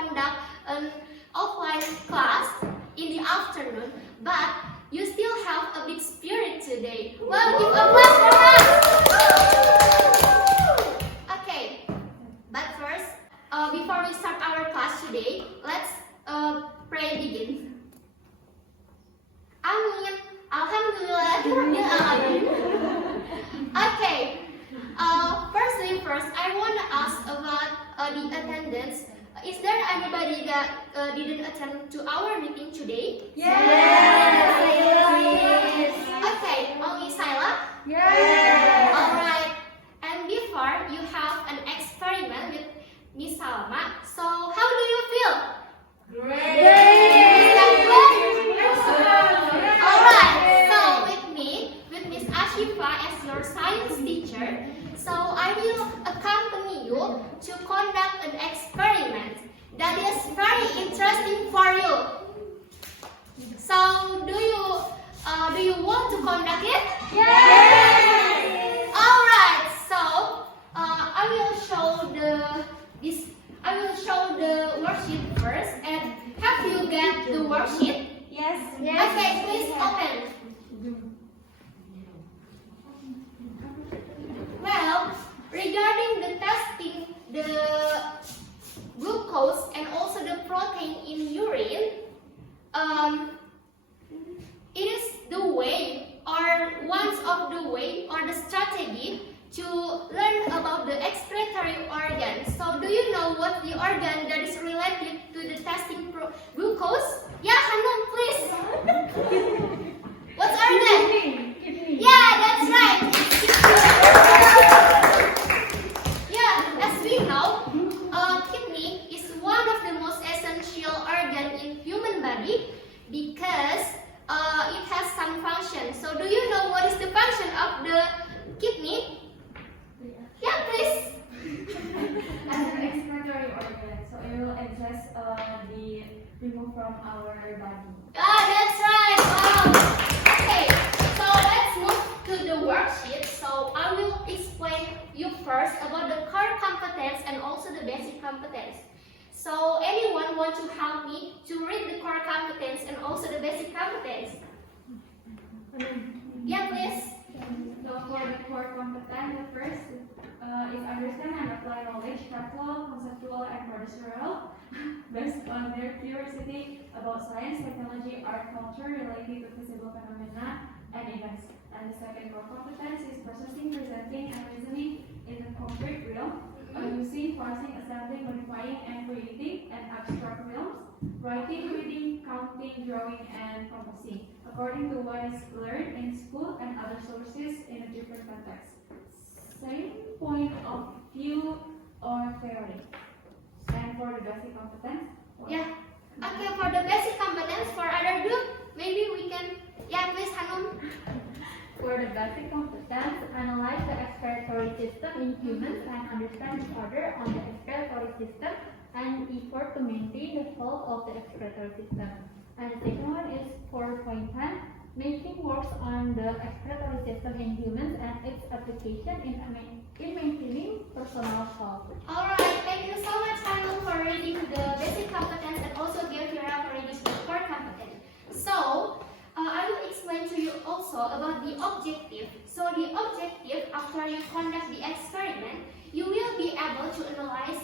conduct an offline class in the afternoon, but you still have a big spirit today. Well, give applause for us! Okay, but first, before we start our class today, let's pray begin. Amin. Alhamdulillah. Amin. Okay. First, I want to ask about the attendance. Is there anybody that didn't attend to our meeting today? Yes. Okay, only Saila? Yes. Alright. And before, you have an experiment with Miss Salma. So, how do you feel? Great. Is that good? Alright, so with Miss Assyifa as your science teacher, so I will accompany you to conduct an experiment that is very interesting for you. So, do you want to conduct it? Yes. Alright, so I will show the worksheet first, and have you get the worksheet? Yes. Okay, please open. Well, regarding the testing the glucose and also the protein in urine, it is the way or one of the way or the strategy to learn about the excretory organ. So, do you know what the organ that is related to the testing glucose? Yeah, Hanum, please. What's organ? Kidney. Yeah, that's right. Yeah, as we know, kidney is one of the most essential organ in human body because it has some function. So, do you know what is the function of the kidney? Yeah, please. As an excretory organ, so it will address the removed from our body. Ah, that's right. Wow. Okay, so let's move to the worksheet. So I will explain you first about the core competence and also the basic competence. So anyone want to help me to read the core competence and also the basic competence? Yeah, please. So for the core competence, the first is understand and apply knowledge, factual, conceptual, and procedural, based on their curiosity about science, technology, art, culture, related to visible phenomena and events. And the second core competence is processing, presenting, and reasoning in the concrete realm, using, parsing, assembling, modifying, and creating an abstract realms, writing, reading, counting, drawing, and composing, according to what is learned in school and other sources in a different context. Same point of view or theory. And for the basic competence? Yeah. Okay, for the basic competence, for other group, maybe we can. Yeah, please, Hanum. For the basic competence, analyze the excretory system in humans and understand disorder on the excretory system and effort to maintain the health of the excretory system. And the second one is 4.10, making works on the excretory system in humans and its application in maintaining personal health. Alright, thank you so much, Hanum, for reading the basic competence and also give your reference the core competence. So, I will explain to you also about the objective. So, the objective after you conduct the experiment, you will be able to analyze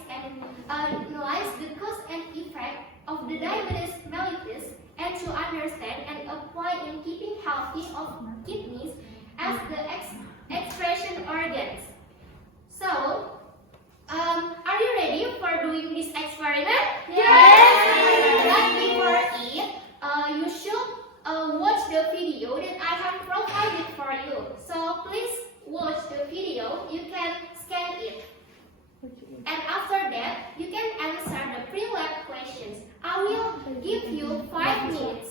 the cause and effect of the diabetes mellitus and to understand and apply in keeping healthy of kidneys as the excretion organs. So, are you ready for doing this experiment? Yes! But before it, you should watch the video that I have provided for you. So, please watch the video. You can scan it. And after that, you can answer the pre-lab questions. I will give you 5 minutes.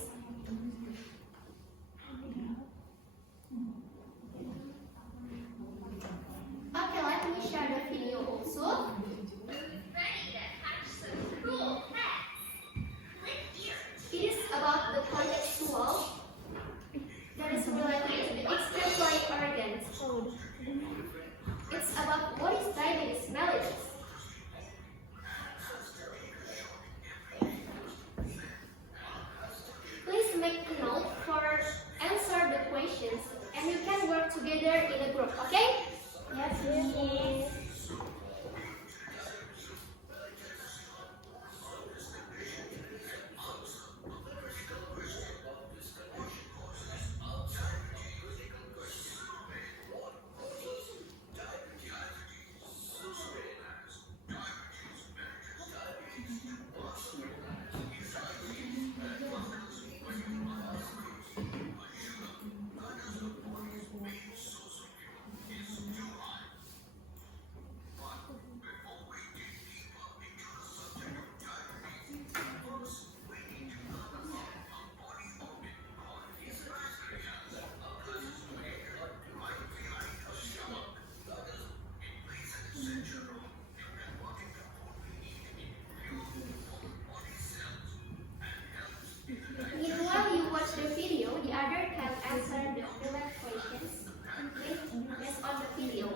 Meanwhile, you watch the video, the other can answer the relevant questions based on the video.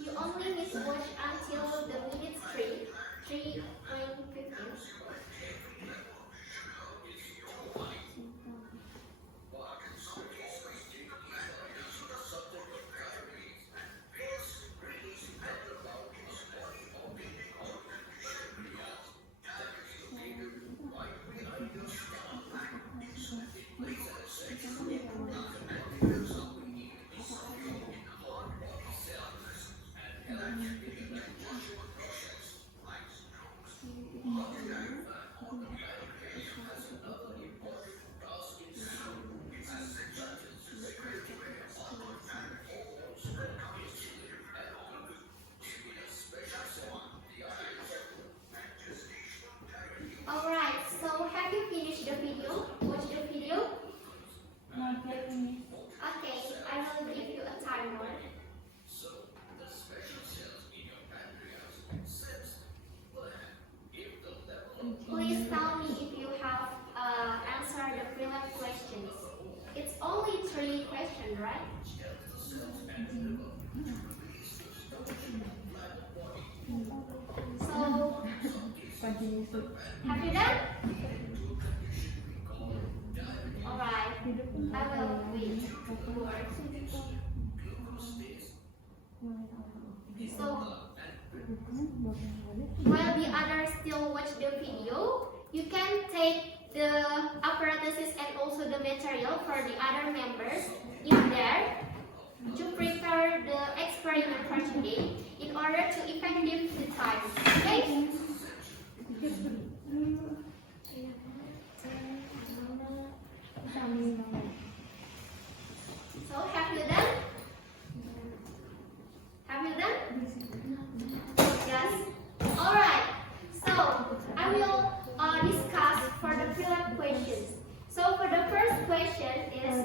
You only need to watch until the minute 3:15. Alright, so have you finished the video? Watch the video? Not yet finished. Okay, I will give you a timer. Please tell me if you have answered the previous questions. It's only 3 questions, right? So, have you done? Alright, I will wait. So, while the others still watch the video, you can take the apparatuses and also the material for the other members in there to prepare the experiment for today in order to effective the time. Okay? So have you done? Have you done? Yes. Alright. So I will discuss for the fill-up questions. So for the first question is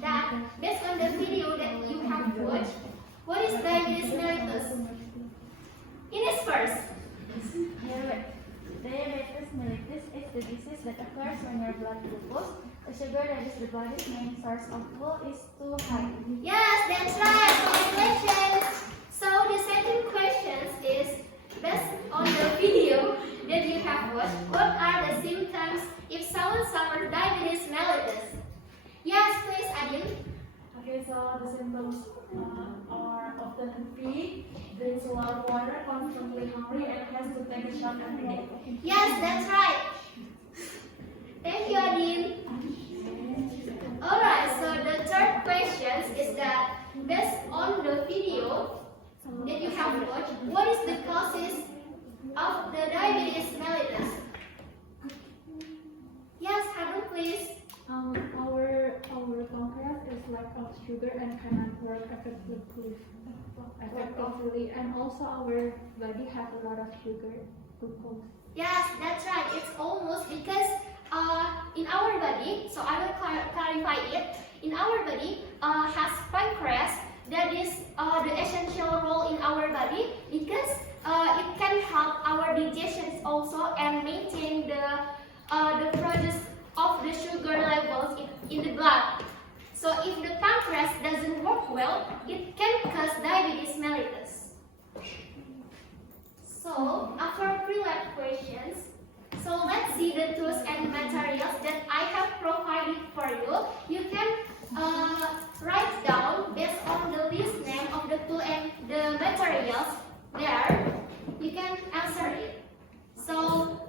that based on the video that you have watched, what is diabetes mellitus? Inez first. Diabetes mellitus is the disease that occurs when your blood glucose, a sugar that is the body's main source of fuel, is too high. Yes, that's right. Congratulations. So the second question is based on the video that you have watched, what are the symptoms if someone suffers diabetes mellitus? Yes, please, Adin. Okay, so the symptoms are often fatigue, drinks a lot of water, constantly hungry, and has to take a shot every day. Yes, that's right. Thank you, Adin. Alright, so the third question is that based on the video that you have watched, what is the causes of the diabetes mellitus? Yes, Hanum, please. Our our pancreas is lack of sugar and cannot work effectively. And also our body has a lot of sugar, glucose. Yes, that's right. It's almost because in our body, so I will clarify it. In our body has pancreas that is the essential role in our body because it can help our digestion also and maintain the produce of the sugar levels in the blood. So if the pancreas doesn't work well, it can cause diabetes mellitus. So after pre-lab questions, so let's see the tools and materials that I have provided for you. You can write down based on the list name of the tool and the materials there. You can answer it. So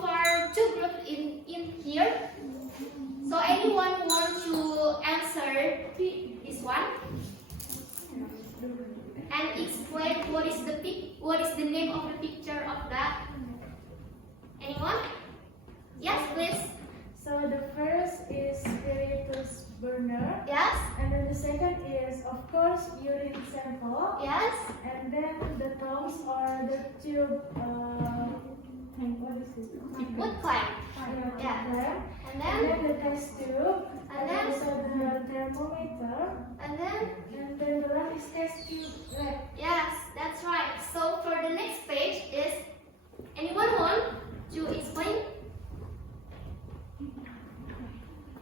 for two groups in here. So anyone want to answer this one and explain what is the name of the picture of that? Anyone? Yes, please. So the first is Mellitus burner. Yes. And then the second is, of course, urine sample. Yes. And then the tongs are the tube. What is it? Wood clamp. Yeah. And And then then the test tube. And then? also the thermometer. and then And then the last is test tube. Right. yes, that's right. So for the next page is anyone want to explain?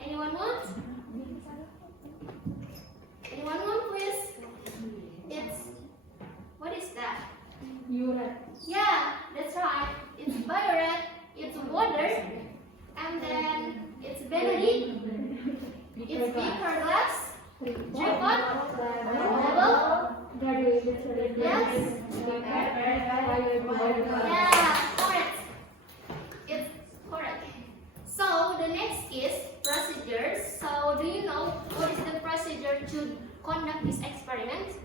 Anyone want? Anyone want, please? It's what is that? Urine. Yeah, that's right. It's biuret, it's water, and then it's vanity, it's beaker glass, tripod, level. Yes. Yeah, correct. It's correct. So the next is procedures. So do you know what is the procedure to conduct this experiment?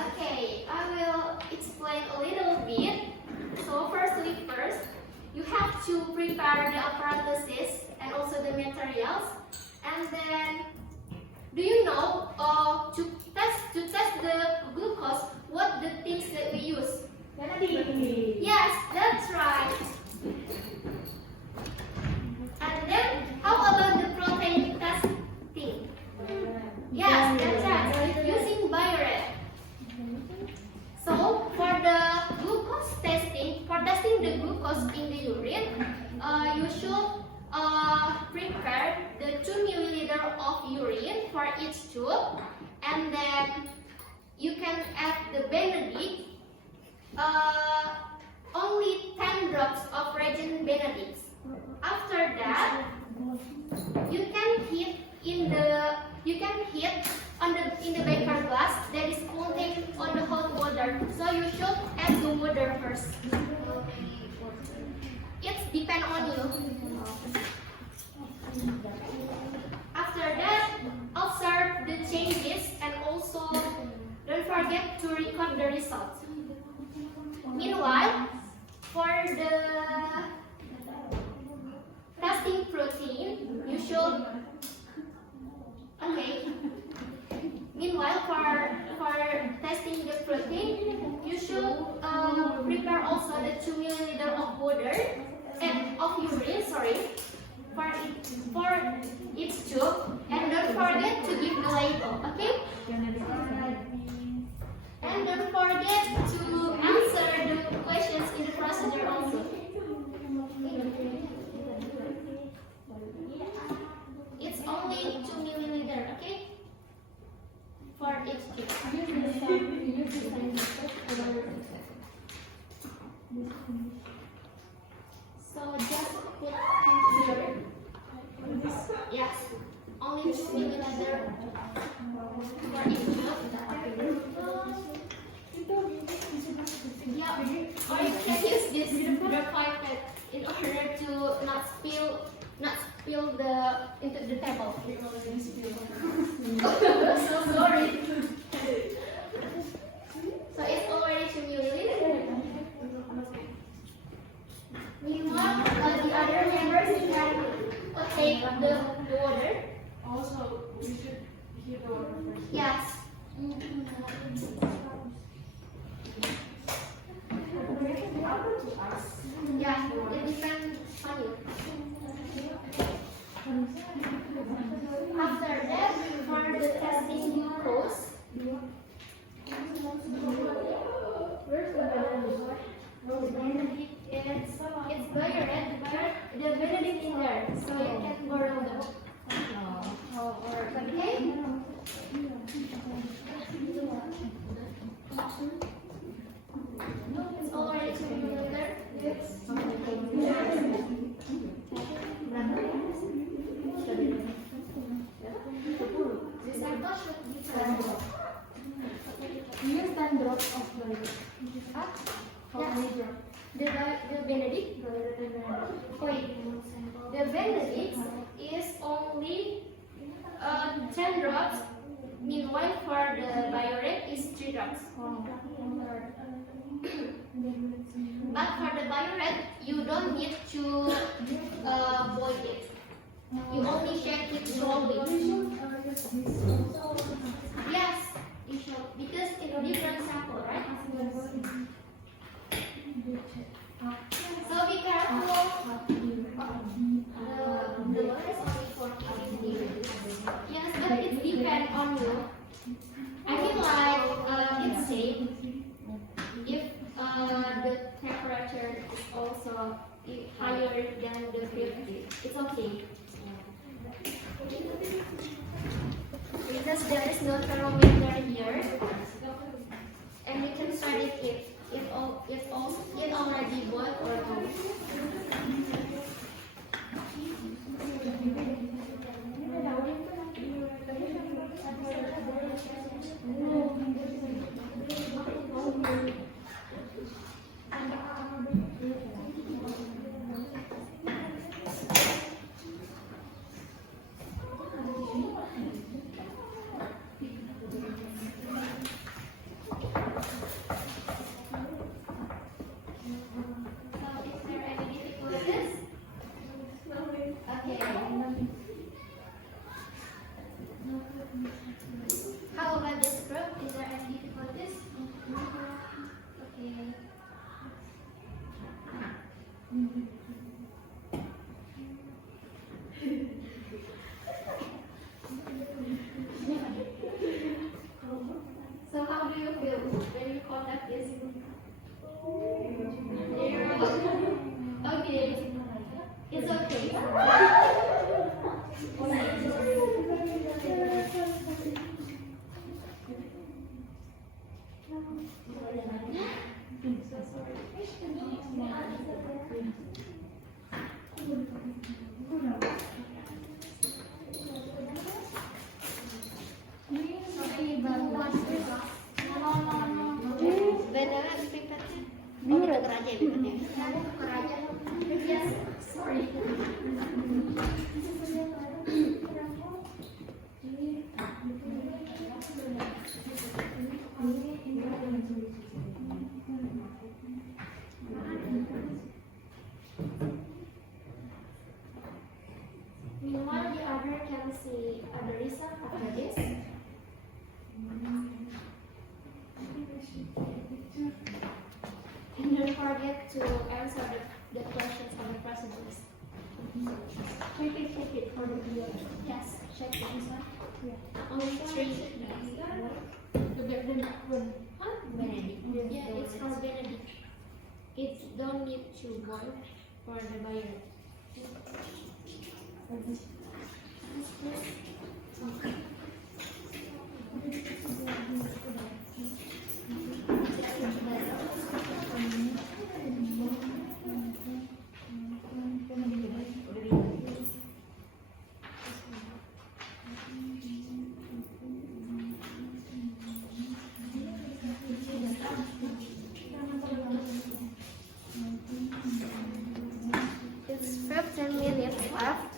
Okay, I will explain a little bit. So first, you have to prepare the apparatuses and also the materials. And then, do you know to test the glucose, what the things that we use? Yes, that's right. And then, how about the protein testing? Yes, that's right. Using biuret. So for the glucose testing, for testing the glucose in the urine, you should prepare the 2 milliliter of urine for each tube, and then you can add the Benedict, only 10 drops of reagent Benedict. After that, you can heat in the beaker glass that is contained on the hot water. So you should add the water first. It depends on you. After that, observe the changes and also don't forget to record the results. Meanwhile, for the testing protein, you should Meanwhile, for testing the protein, you should prepare also the 2 milliliter of water and of urine, for each tube, and don't forget to give the label, okay? And don't forget to answer the questions in the procedure also. It's only 2 milliliter, okay? For each tube. So just put here. Yes, only 2 milliliter for each tube. Yeah, or you can use this pipette in order to not spill into the table. So sorry. So it's already 2 milliliter. Meanwhile, the other members can we should heat the water first. Yes. Yeah, it depends on you. After that, for the testing glucose, Where's the banana? it's Bayoret. The Benedict in there, so you can borrow them. Okay? It's already 2 milliliter. The sample should be 10 drops. Use 10 drops of Bayoret. How many drops? The Benedict, wait, the Benedict is only 10 drops. Meanwhile, for the Bayoret is 3 drops. But for the Bayoret, you don't need to boil it. You only shake it slowly. Yes, you should, because it's different sample, right? So be careful. The water is only 40 ml. Yes, but it depends on you. I mean, like it's safe if the temperature is also higher than the 50. It's okay. Because there is no thermometer here, and you can study it if it already boiled or not. How about this group? Is there any difficulties? Okay. So how do you feel when you contact this? Okay. It's okay. Yes, sorry. Meanwhile, the other can see the result after this. And don't forget to answer the questions on the procedures. Check it for the video. Yes, check the answer. Yeah. Only 3. Huh? Benedict. Yeah, it's for Benedict. It don't need to boil for the buyer. It's 15 minutes left.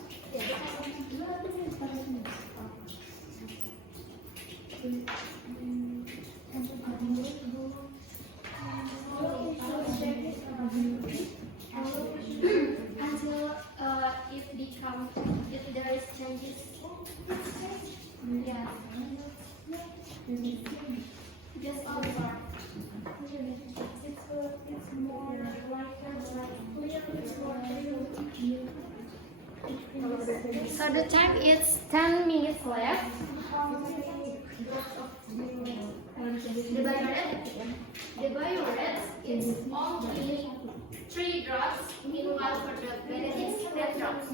Until if there is changes. Yeah. Just observe. It's more lighter, but clear. It's more clear. So the time is 10 minutes left. The violet is only 3 drops, meanwhile for the Benedict's 10 drops.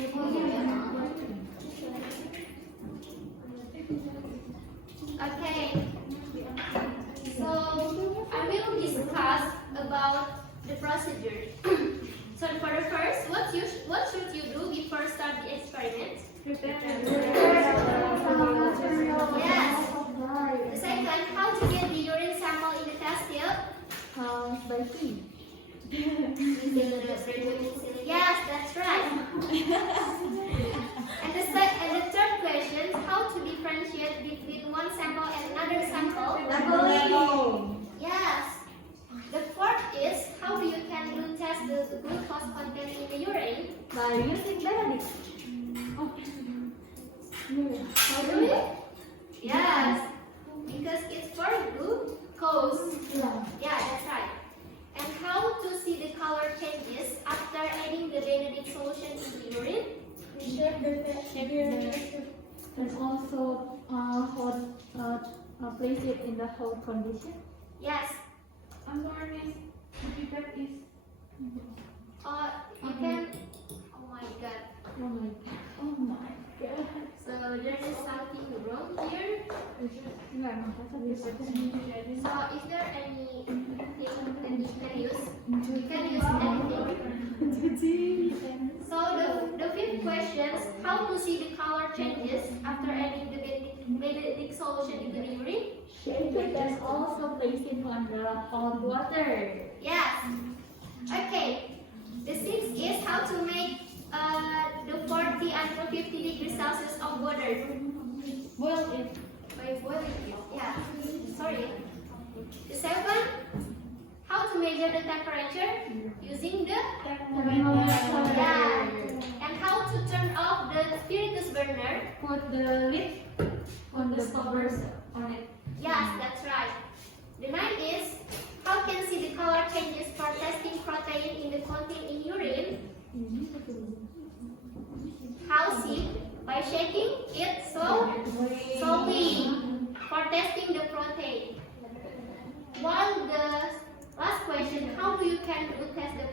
Okay, so I will discuss about the procedure. So for the first, what should you do before start the experiment? Yes. The second, how to get the urine sample in the test tube? By key. Yes, that's right. And the third question, how to differentiate between one sample and another sample? Yes. The fourth is, how you can test the glucose content in the urine? By using Benedict. Really? Yes. Because it's for glucose. Yeah, that's right. And how to see the color changes after adding the Benedict solution in the urine? And also place it in the hot condition. Yes. I'm sorry, Miss. That is. You can. Oh my god. Oh my god. So there is something wrong here. So is there anything that you can use? You can use anything. So the fifth question is how to see the color changes after adding the Benedict solution into the urine? Shake it and also place it on the hot water. Yes. Okay. The sixth is how to make the 40 and 50 degrees Celsius of water. Boil it. By boiling it. Yeah. Sorry. The seventh, how to measure the temperature using the yeah. And how to turn off the spiritus burner. Put the lid on the covers on it. Yes, that's right. The ninth is how can see the color changes for testing protein in the content in urine. How see? By shaking it slowly for testing the protein. While the last question, how do you can test the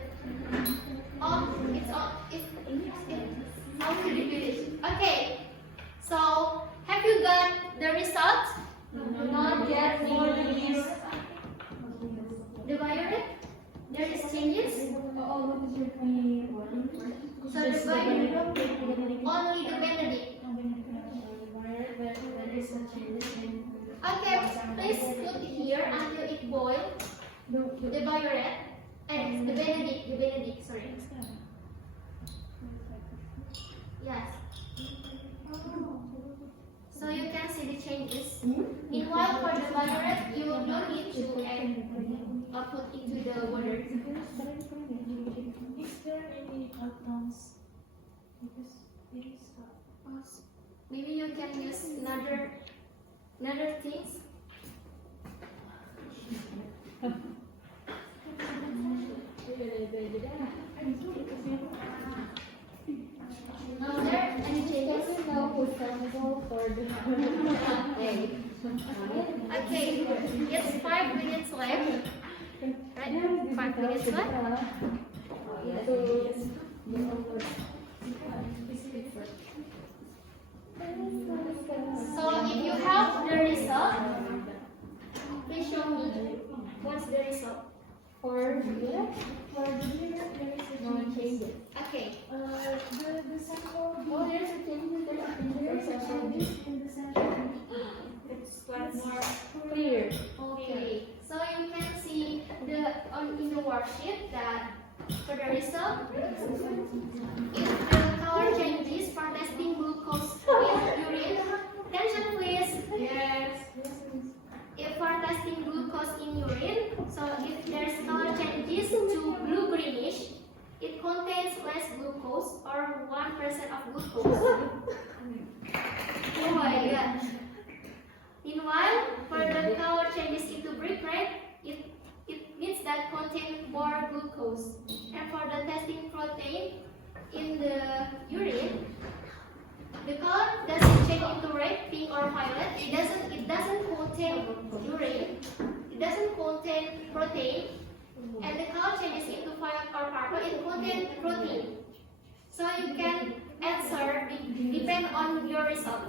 how to repeat it? Okay. So have you got the result? Not yet. The violet? There is changes? So the violet, only the Benedict. Okay, please put it here until it boils. The violet and the Benedict, sorry. Yes. So you can see the changes. Meanwhile, for the violet, you don't need to put into the water. Is there any outcomes? Because it is Maybe you can use another things. Are there any changes? Okay, it's 5 minutes left. Right? 5 minutes left. So if you have the result, please show me what's the result. For the no changes. Okay. The sample. Oh, there's a change. There's a changes in the sample. It's like more Clear. Okay. So you can see in the worksheet that for the result, if the color changes for testing glucose in urine, attention please. Yes. If for testing glucose in urine, so if there's color changes to blue-greenish, it contains less glucose or 1% of glucose. Oh my god. glucose. And for the testing protein in the urine, the color doesn't change into red, pink, or violet. It doesn't contain urine. It doesn't contain protein. And the color changes into violet or purple. It contains protein. So you can answer depend on your result.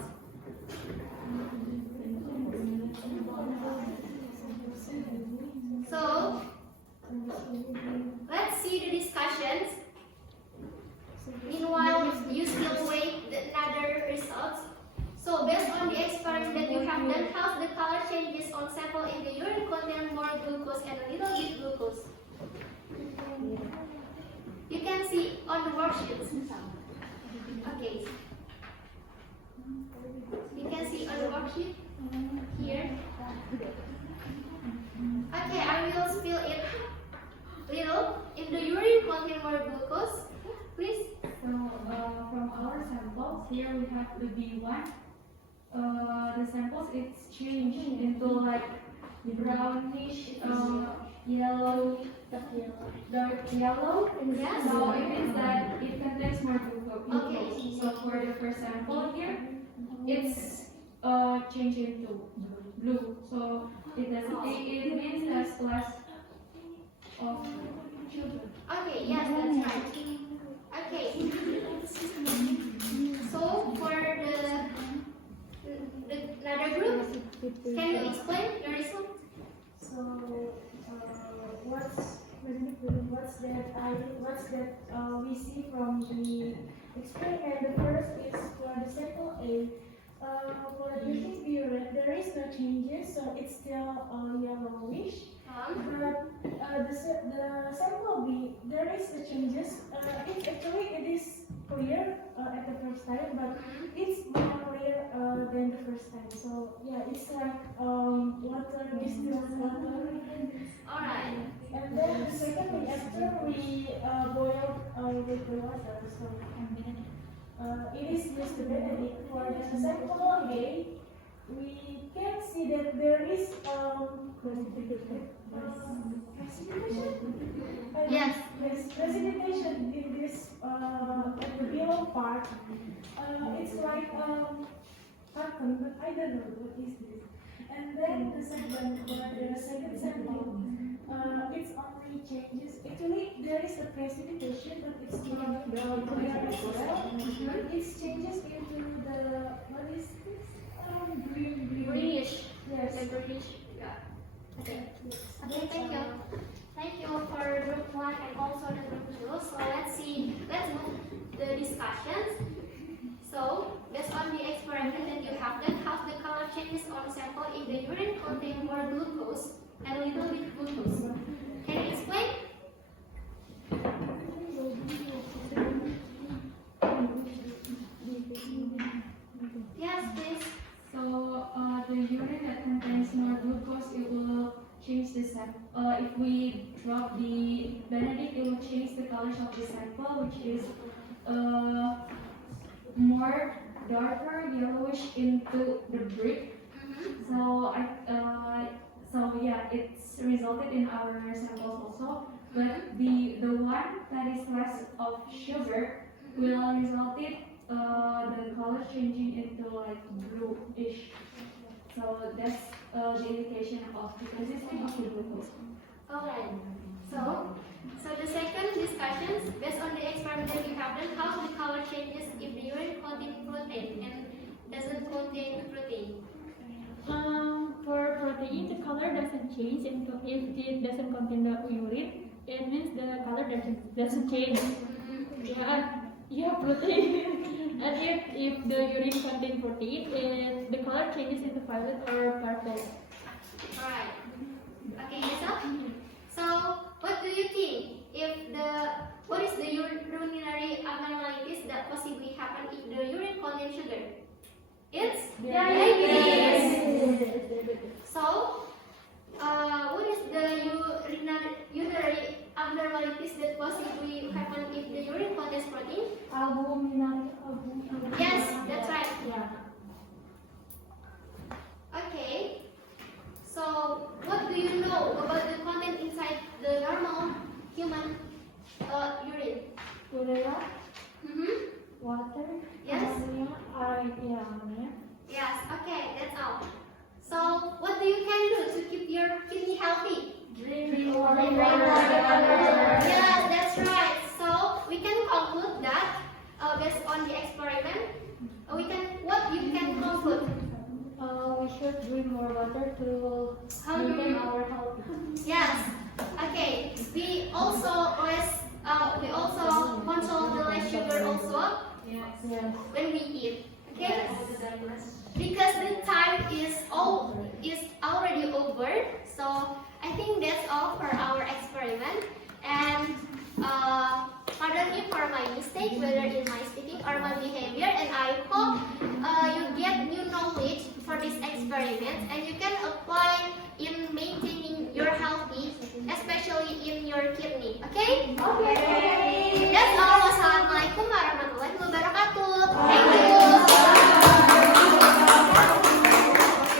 So let's see the discussions. Meanwhile, you still wait another results. So based on the experiment that you have done, how the color changes on sample in the urine contain more glucose and a little bit glucose. You can see on the worksheets. Okay. You can see on the worksheet here. Okay, I will spill it little. If the urine contain more glucose, please. So from our samples here we have the B1. The samples it's changed into like brownish, yellow, dark yellow. Yes. So it means that it contains more glucose. Okay. So for the first sample here, it's changed into blue. So it means there's less of sugar. Okay, yes, that's right. Okay. So for the another group, can you explain your result? So, what's that we see from the experiment? The first is for the sample A. For the urine, there is no changes, so it's still yellowish. But the sample B, there is the changes. It is clear at the first time, but it's more clear than the first time. So yeah, it's like water distilled water. Alright. And then the second thing after we boil with the water, so it is used to benedict. For the sample A, we can see that there is precipitation. Yes. Yes, precipitation in this at the below part. It's like cotton, but I don't know what is this. And then the second sample, it's only changes. Actually, there is a precipitation, but it's not clear as well. It changes into the what is this? Greenish. Yes. The greenish. Yeah. Okay. Okay, thank you. Thank you for group 1 and also the group 2. So let's move the discussions. So based on the experiment that you have done, how the color changes on sample if the urine contain more glucose and a little bit glucose. Can you explain? Yes, please. So the urine that contains more glucose, it will change the sample. If we drop the benedict, it will change the colors of the sample, which is more darker yellowish into the brick. So yeah, it's resulted in our samples also. But the one that is less of sugar will result in the color changing into like bluish. So that's the indication of the consisting of the glucose. Alright. So the second discussions based on the experiment that you have done, how the color changes if the urine contains protein and doesn't contain protein. For protein, the color doesn't change if it doesn't contain the urine. It means the color doesn't change. Yeah, protein. And if the urine contains protein, the color changes into violet or purple. Alright. Okay, so what do you think? What is the urinary abnormalities that possibly happen if the urine contains sugar? It's diabetes. So, what is the urinary abnormalities that possibly happen if the urine contains protein? Album. Yes, that's right. Yeah. Okay. So, what do you know about the content inside the normal human Okay, that's all. So, what do you can do to keep your kidney healthy? Drink water. Yes, that's right. So, we can conclude that based on the experiment, what you can conclude? We should drink more water to How do maintain you? our health. Yes. Okay. We also control the blood sugar also Yes. when we eat. Okay. Because the time is already over. So I think that's all for our experiment. And pardon me for my mistake, whether in my speaking or my behavior. And I hope you get new knowledge for this experiment, and you can apply in maintaining your healthy, especially in your kidney. Okay? Okay.